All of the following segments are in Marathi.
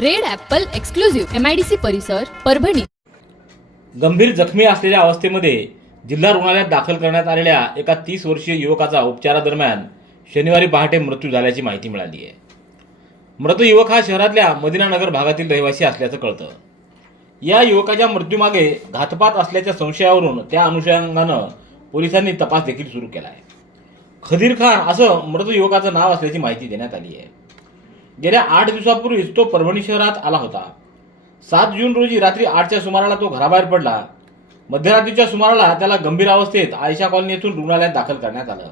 Red apple exclusive MIDC परिसर परभणी. गंभीर जखमी असलेल्या अवस्थेमध्ये जिल्हा रुग्णालयात दाखल करण्यात आलेल्या एका तीस वर्षीय युवकाचा उपचारादरम्यान शनिवारी पहाटे मृत्यू झाल्याची माहिती मिळाली आहे. मृत युवक हा शहरातल्या मदिनानगर भागातील रहिवासी असल्याचं कळतं. या युवकाच्या मृत्यूमागे घातपात असल्याच्या संशयावरून त्या अनुषंगानं पोलिसांनी तपास देखील सुरू केला आहे. खदीर खान असं मृत युवकाचं नाव असल्याची माहिती देण्यात आली आहे. गेल्या आठ दिवसापूर्वीच तो परभणी शहरात आला होता. सात जून रोजी रात्री आठच्या सुमाराला तो घराबाहेर पडला. मध्यरात्रीच्या सुमाराला त्याला गंभीर अवस्थेत आयशा कॉलनी येथून रुग्णालयात दाखल करण्यात आलं.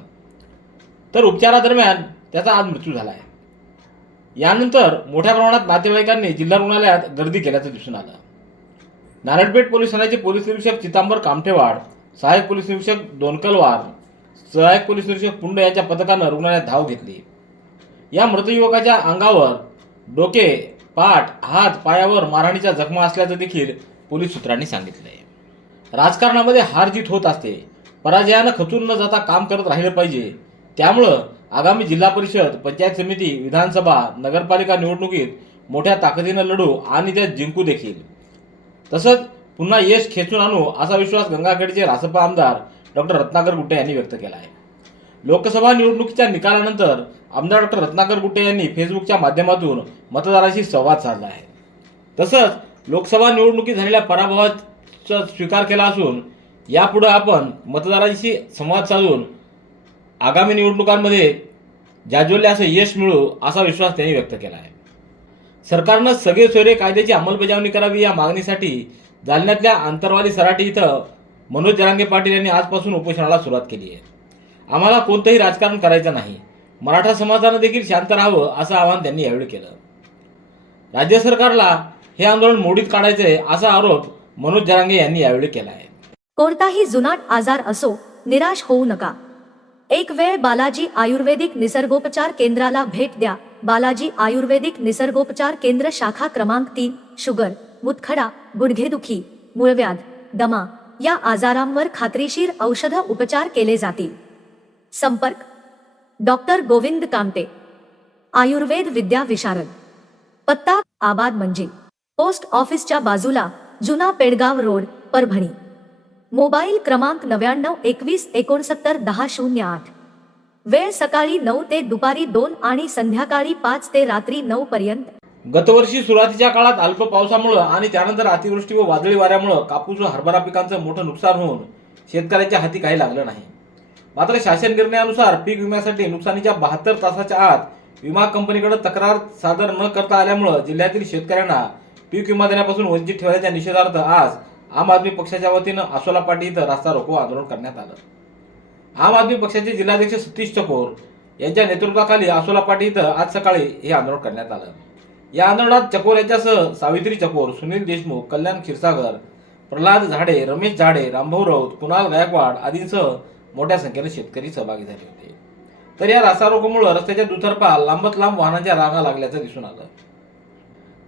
तर उपचारादरम्यान त्याचा आज मृत्यू झाला आहे यानंतर मोठ्या प्रमाणात नातेवाईकांनी जिल्हा रुग्णालयात गर्दी केल्याचं दिसून आलं. नारायणपेठ पोलीस ठाण्याचे पोलीस निरीक्षक चितांबर कामठेवाड सहाय्यक पोलीस निरीक्षक दोनकलवार सहाय्यक पोलीस निरीक्षक पुंड यांच्या पथकानं रुग्णालयात धाव घेतली. या मृत युवकाच्या अंगावर डोके पाठ हात पायावर मारहाणीच्या जखमा असल्याचं देखील पोलीस सूत्रांनी सांगितलंय. राजकारणामध्ये हार जीत होत असते. पराजयानं खचून न जाता काम करत राहिलं पाहिजे. त्यामुळं आगामी जिल्हा परिषद पंचायत समिती विधानसभा नगरपालिका निवडणुकीत मोठ्या ताकदीनं लढू आणि त्यात जिंकू देखील. तसंच पुन्हा यश खेचून आणू असा विश्वास गंगाखेडचे रासपा आमदार डॉक्टर रत्नाकर गुट्टे यांनी व्यक्त केला आहे लोकसभा निवडणुकीच्या निकालानंतर आमदार डॉक्टर रत्नाकर गुट्टे यांनी फेसबुकच्या माध्यमातून मतदाराशी संवाद साधला आहे. तसंच लोकसभा निवडणुकीत झालेल्या पराभवाचा स्वीकार केला असून यापुढे आपण मतदारांशी संवाद साधून आगामी निवडणुकांमध्ये जाज्वल्य असं यश मिळू असा विश्वास त्यांनी व्यक्त केला आहे. सरकारनं सगळे सोयरे कायद्याची अंमलबजावणी करावी या मागणीसाठी जालन्यातल्या आंतरवादी सराटी इथं मनोज जरांगे पाटील यांनी आजपासून उपोषणाला सुरुवात केली आहे. आम्हाला कोणतंही राजकारण करायचं नाही. मराठा समाजानं देखील शांत राहावं असं आवाहन त्यांनी यावेळी केलं. राज्य सरकारला हे आंदोलन मोडीत काढायचंय असा आरोप मनोज जरांगे यांनी यावेळी केला आहे. कोणताही जुनाट आजार असो निराश होऊ नका. एक वेळ बालाजी आयुर्वेदिक निसर्गोपचार केंद्राला भेट द्या. बालाजी आयुर्वेदिक निसर्गोपचार केंद्र शाखा क्रमांक तीन शुगर मुतखडा गुडघेदुखी मूळव्याध दमा या आजारांवर खात्रीशीर औषध उपचार केले जातील. संपर्क. डॉक्टर गोविंद कामते. आयुर्वेद विद्या विशारद. पत्ता आबाद म्हणजे पोस्ट ऑफिसच्या बाजूला जुना पेडगाव रोड परभणी. मोबाईल क्रमांक नव्याण्णव एकवीस एकोणसत्तर दहा शून्य आठ. वेळ सकाळी नऊ ते दुपारी दोन आणि संध्याकाळी पाच ते रात्री नऊ पर्यंत. गतवर्षी सुरुवातीच्या काळात अल्प पावसामुळं आणि त्यानंतर अतिवृष्टी व वादळी वाऱ्यामुळं कापूस व हरभरा पिकांचं मोठं नुकसान होऊन शेतकऱ्यांच्या हाती काही लागलं नाही. मात्र शासन निर्णयानुसार पीक विम्यासाठी नुकसानीच्या बहात्तर तासाच्या आत विमा कंपनीकडे तक्रार सादर न करता आल्यामुळं जिल्ह्यातील शेतकऱ्यांना पीक विमा देण्यापासून वंचित ठेवण्याच्या निषेधार्थ आज आम आदमी पक्षाच्या वतीनं आसोला पाटी इथं रास्ता रोको आंदोलन करण्यात आलं. आम आदमी पक्षाचे जिल्हाध्यक्ष सतीश चकोर यांच्या नेतृत्वाखाली आसोला पाटी इथं आज सकाळी हे आंदोलन करण्यात आलं. या आंदोलनात चकोर यांच्यासह सावित्री चकोर सुनील देशमुख कल्याण क्षीरसागर प्रल्हाद झाडे रमेश झाडे रामभाऊ राऊत कुणाल गायकवाड आदींसह मोठ्या संख्येने शेतकरी सहभागी झाले होते. तर या रास्ता रस्त्याच्या दुतर्फा लांबत लांब वाहनांच्या रांगा लागल्याचं दिसून आलं.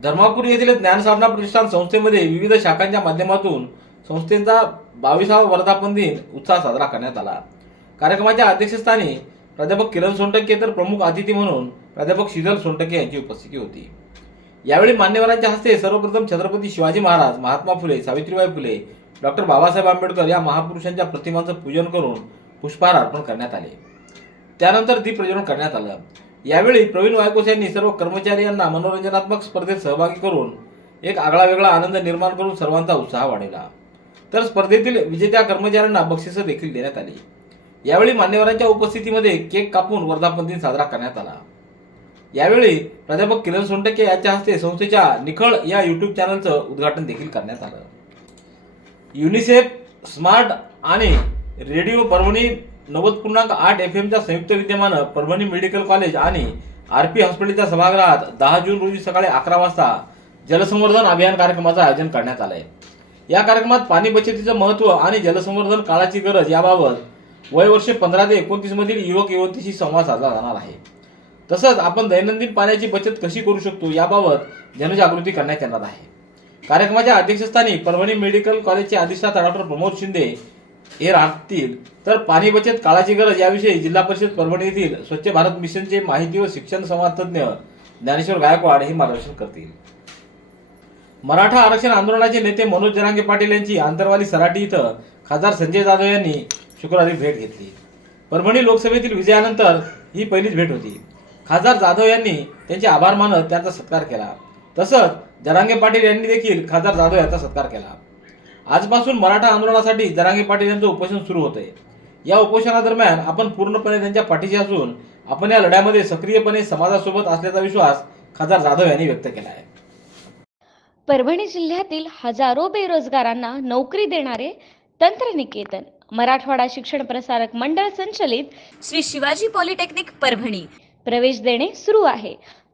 धर्मापूर येथील ज्ञानसाधना प्रतिष्ठान संस्थेमध्ये विविध शाखांच्या माध्यमातून संस्थेचा बावीसावा वर्धापन दिन उत्साह साजरा करण्यात आला. कार्यक्रमाच्या अध्यक्षस्थानी प्राध्यापक किरण सोनटके तर प्रमुख अतिथी म्हणून प्राध्यापक शीतल सोनटके यांची उपस्थिती होती. यावेळी मान्यवरांच्या हस्ते सर्वप्रथम छत्रपती शिवाजी महाराज महात्मा फुले सावित्रीबाई फुले डॉक्टर बाबासाहेब आंबेडकर या महापुरुषांच्या प्रतिमांचं पूजन करून पुष्पहार अर्पण करण्यात आले. त्यानंतर दीप प्रज्वलन करण्यात आलं. यावेळी प्रवीण वायकोस यांनी सर्व कर्मचारी यांना मनोरंजनात्मक स्पर्धेत सहभागी करून एक आगळा वेगळा आनंद निर्माण करून सर्वांचा उत्साह वाढवला. तर स्पर्धेतील विजेत्या कर्मचाऱ्यांना बक्षिसं देखील देण्यात आली. यावेळी मान्यवरांच्या उपस्थितीमध्ये केक कापून वर्धापन दिन साजरा करण्यात आला. यावेळी प्राध्यापक किरण सोनटके यांच्या हस्ते संस्थेच्या निखळ या युट्यूब चॅनलचं उद्घाटन देखील करण्यात आलं. युनिसेफ स्मार्ट आणि रेडिओ परभणी नव्वद पूर्णांक आठ एफ एमच्या संयुक्त विद्यमानं परभणी मेडिकल कॉलेज आणि आर पी हॉस्पिटलच्या सभागृहात दहा जून रोजी सकाळी अकरा वाजता जलसंवर्धन अभियान कार्यक्रमाचं आयोजन करण्यात आलंय. या कार्यक्रमात पाणी बचतीचं महत्त्व आणि जलसंवर्धन काळाची गरज याबाबत वयवर्षे पंधरा ते एकोणतीस मधील युवक युवतीशी संवाद साधला जाणार आहे. तसंच आपण दैनंदिन पाण्याची बचत कशी करू शकतो याबाबत जनजागृती करण्यात येणार आहे. कार्यक्रमाच्या अध्यक्षस्थानी परभणी मेडिकल कॉलेजचे अधिष्ठाता डॉक्टर प्रमोद शिंदे हे राहतील. तर पाणी बचत काळाची गरज याविषयी जिल्हा परिषद परभणी येथील स्वच्छ भारत मिशनचे माहिती व शिक्षण संवाद तज्ज्ञ ज्ञानेश्वर गायकवाड हे मार्गदर्शन करतील. मराठा आरक्षण आंदोलनाचे नेते मनोज जरांगे पाटील यांची आंतरवाली सराटी इथं खासदार संजय जाधव यांनी शुक्रवारी भेट घेतली. परभणी लोकसभेतील विजयानंतर ही पहिलीच भेट होती. खासदार जाधव यांनी त्यांचे आभार मानत त्यांचा सत्कार केला. तसंच जरांगे पाटील यांनी देखील खासदार जाधव यांचा सत्कार केला. आजपासून मराठा आंदोलनासाठी जरांगे पाटील यांचं उपोषण सुरू होतंय. या उपोषणादरम्यान आपण पूर्णपणे त्यांच्या पाठीशी असून आपण या लढ्यामध्ये सक्रियपणे समाजासोबत असल्याचा विश्वास खासदार जाधव यांनी व्यक्त केला आहे. परभणी जिल्ह्यातील हजारो बेरोजगारांना नोकरी देणारे तंत्रनिकेतन मराठवाडा शिक्षण प्रसारक मंडळ संचलित श्री शिवाजी पॉलिटेक्निक परभणी. प्रवेश देणे सुरू आहे.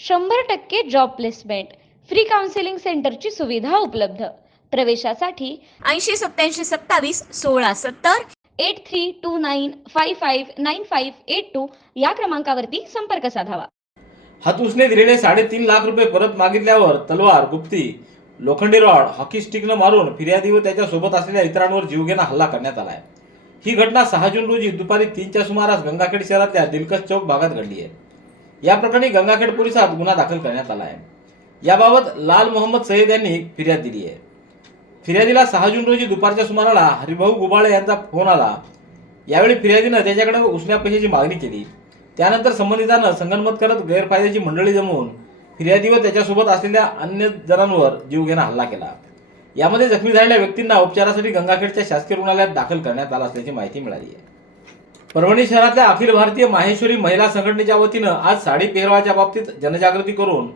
शंभर टक्के जॉब प्लेसमेंट फ्री काउन्सिलिंग सेंटरची सुविधा उपलब्ध. प्रवेशासाठी ऐंशी सत्याऐंशी सत्तावीस सोळा सत्तर eight three two nine five five nine five eight two या क्रमांकावरती संपर्क साधावा. हातूसने दिलेले साडेतीन लाख रुपये परत मागितल्यावर तलवार गुप्ती लोखंडी रॉड हॉकी स्टिकनं मारून फिर्यादी व त्याच्या सोबत असलेल्या इतरांवर जीवघेणा हल्ला करण्यात आलाय. ही घटना सहा जून रोजी दुपारी तीनच्या सुमारास गंगाखेड शहरातल्या दिलकश चौक भागात घडली आहे. या प्रकरणी गंगाखेड पोलिसात गुन्हा दाखल करण्यात आला आहे. याबाबत लाल मोहम्मद सय्यद यांनी फिर्याद दिली आहे. फिर्यादीला सहा जून रोजी दुपारच्या सुमाराला हरिभाऊ गुबाळे यांचा फोन आला. यावेळी फिर्यादीनं त्याच्याकडे उसण्या पैशाची मागणी केली. त्यानंतर संबंधितानं संगनमत करत गैरफायद्याची मंडळी जमवून फिर्यादी व त्याच्यासोबत असलेल्या अन्य जणांवर जीवघेणा हल्ला केला. यामध्ये जखमी झालेल्या व्यक्तींना उपचारासाठी गंगाखेडच्या शासकीय रुग्णालयात दाखल करण्यात आला असल्याची माहिती मिळाली आहे. परभणी शहरातल्या अखिल भारतीय माहेश्वरी महिला संघटनेच्या वतीनं आज साडी पेहरावाच्या बाबतीत जनजागृती करून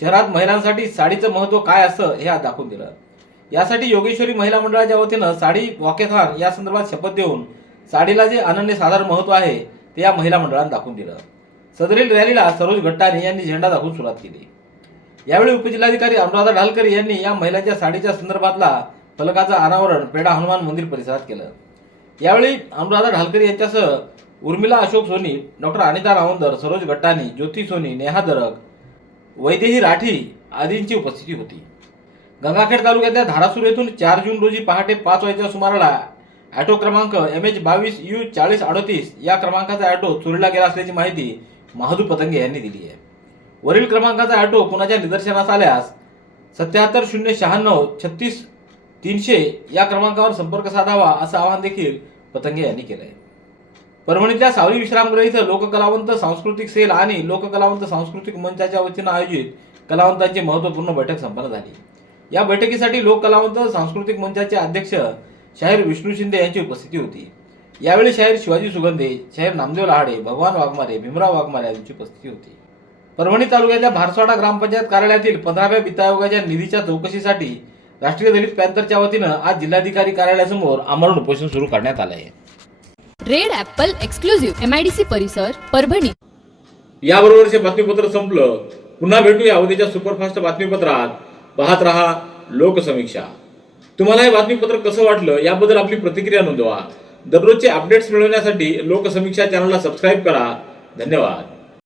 शहरात महिलांसाठी साडीचं महत्त्व काय असतं हे आज दाखवून दिलं. यासाठी योगेश्वरी महिला मंडळाच्या वतीनं साडी वॉकेथॉन या संदर्भात शपथ देऊन साडीला जे अनन्यसाधारण महत्त्व आहे ते या महिला मंडळानं दाखवून दिलं. सदरील रॅलीला सरोज गट्टाने यांनी झेंडा दाखवून सुरुवात केली. यावेळी उपजिल्हाधिकारी अनुराधा ढालकर यांनी या महिलांच्या साडीच्या संदर्भातला फलकाचं अनावरण पेडा हनुमान मंदिर परिसरात केलं. यावेळी अनुराधा ढालकर यांच्यासह उर्मिला अशोक सोनी डॉक्टर अनिता रावंदर सरोज गट्टानी ज्योती सोनी नेहा दरक वैदेही राठी आदींची उपस्थिती होती. गंगाखेड तालुक्यातल्या धारासूर येथून चार जून रोजी पहाटे पाच वाजेच्या सुमाराला ऑटो क्रमांक एम एच बावीस यू चाळीस अडोतीस या क्रमांकाचा ऑटो चोरीला गेला असल्याची माहिती महादू पतंगे यांनी दिली आहे. वरील क्रमांकाचा ऑटो कुणाच्या निदर्शनास आल्यास सत्याहत्तर शून्य शहाण्णव छत्तीस तीनशे या क्रमांकावर संपर्क साधावा असं आवाहन देखील पतंगे यांनी केलं आहे परभणीतल्या सावली विश्रामगृह इथं लोककलावंत सांस्कृतिक सेल आणि लोककलावंत सांस्कृतिक मंचाच्या वतीनं आयोजित कलावंतांची महत्त्वपूर्ण बैठक संपन्न झाली. या बैठकीसाठी लोककलावंत सांस्कृतिक मंचाचे अध्यक्ष शाहीर विष्णू शिंदे यांची उपस्थिती होती. यावेळी शाहीर शिवाजी सुगंधे शाहीर नामदेव लहाडे भगवान वाघमारे भीमराव वाघमारे यांची उपस्थिती होती. परभणी तालुक्यातल्या भारसवाडा ग्रामपंचायत कार्यालयातील पंधराव्या वित्त आयोगाच्या निधीच्या चौकशीसाठी राष्ट्रीय दलित पॅंथरच्या वतीनं आज जिल्हाधिकारी कार्यालयासमोर आमरण उपोषण सुरू करण्यात आलं आहे red apple exclusive M I D C परिसर परभणी. याबरोबरचे बातमीपत्र संपलं पुन्हा भेटूया उद्याच्या सुपरफास्ट बातमीपत्रात. पाहत रहा लोकसमीक्षा. तुम्हाला हे बातमीपत्र कसं वाटलं याबद्दल आपली प्रतिक्रिया नोंदवा. दररोजचे अपडेट्स मिळवण्यासाठी लोकसमीक्षा चॅनलला सबस्क्राईब करा. धन्यवाद.